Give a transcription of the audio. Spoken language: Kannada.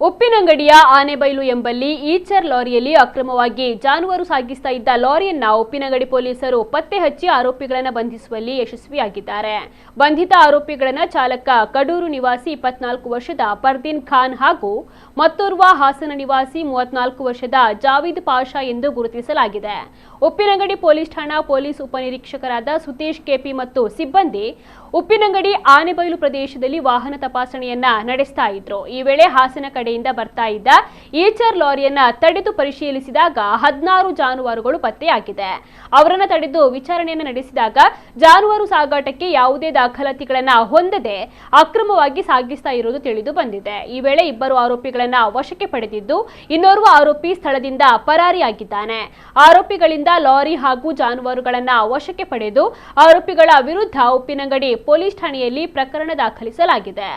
ಉಪ್ಪಿನಂಗಡಿಯ ಆನೆಬೈಲು ಎಂಬಲ್ಲಿ ಈಚರ್ ಲಾರಿಯಲ್ಲಿ ಅಕ್ರಮವಾಗಿ ಜಾನುವಾರು ಸಾಗಿಸ್ತಾ ಇದ್ದ ಲಾರಿಯನ್ನ ಉಪ್ಪಿನಂಗಡಿ ಪೊಲೀಸರು ಪತ್ತೆ ಹಚ್ಚಿ ಆರೋಪಿಗಳನ್ನು ಬಂಧಿಸುವಲ್ಲಿ ಯಶಸ್ವಿಯಾಗಿದ್ದಾರೆ. ಬಂಧಿತ ಆರೋಪಿಗಳನ್ನ ಚಾಲಕ ಕಡೂರು ನಿವಾಸಿ 24 ವರ್ಷದ ಪರ್ದೀನ್ ಖಾನ್ ಹಾಗೂ ಮತ್ತೋರ್ವ ಹಾಸನ ನಿವಾಸಿ 34 ವರ್ಷದ ಜಾವೀದ್ ಪಾಷಾ ಎಂದು ಗುರುತಿಸಲಾಗಿದೆ. ಉಪ್ಪಿನಂಗಡಿ ಪೊಲೀಸ್ ಠಾಣಾ ಪೊಲೀಸ್ ಉಪನಿರೀಕ್ಷಕರಾದ ಸುತೇಶ್ ಕೆಪಿ ಮತ್ತು ಸಿಬ್ಬಂದಿ ಉಪ್ಪಿನಂಗಡಿ ಆನೆಬೈಲು ಪ್ರದೇಶದಲ್ಲಿ ವಾಹನ ತಪಾಸಣೆಯನ್ನ ನಡೆಸ್ತಾ ಇದ್ರು. ಈ ವೇಳೆ ಹಾಸನ ಕಡೆಯಿಂದ ಬರ್ತಾ ಇದ್ದ ಈಚರ್ ಲಾರಿಯನ್ನ ತಡೆದು ಪರಿಶೀಲಿಸಿದಾಗ 16 ಜಾನುವಾರುಗಳು ಪತ್ತೆಯಾಗಿದೆ. ಅವರನ್ನ ತಡೆದು ವಿಚಾರಣೆಯನ್ನ ನಡೆಸಿದಾಗ ಜಾನುವಾರು ಸಾಗಾಟಕ್ಕೆ ಯಾವುದೇ ದಾಖಲಾತಿಗಳನ್ನ ಹೊಂದದೆ ಅಕ್ರಮವಾಗಿ ಸಾಗಿಸ್ತಾ ಇರುವುದು ತಿಳಿದು ಬಂದಿದೆ. ಈ ವೇಳೆ ಇಬ್ಬರು ಆರೋಪಿಗಳನ್ನ ವಶಕ್ಕೆ ಪಡೆದಿದ್ದು ಇನ್ನೋರ್ವ ಆರೋಪಿ ಸ್ಥಳದಿಂದ ಪರಾರಿಯಾಗಿದ್ದಾನೆ. ಆರೋಪಿಗಳಿಂದ ಲಾರಿ ಹಾಗೂ ಜಾನುವಾರುಗಳನ್ನ ವಶಕ್ಕೆ ಪಡೆದು ಆರೋಪಿಗಳ ವಿರುದ್ಧ ಉಪ್ಪಿನಂಗಡಿ ಪೊಲೀಸ್ ಠಾಣೆಯಲ್ಲಿ ಪ್ರಕರಣ ದಾಖಲಿಸಲಾಗಿದೆ.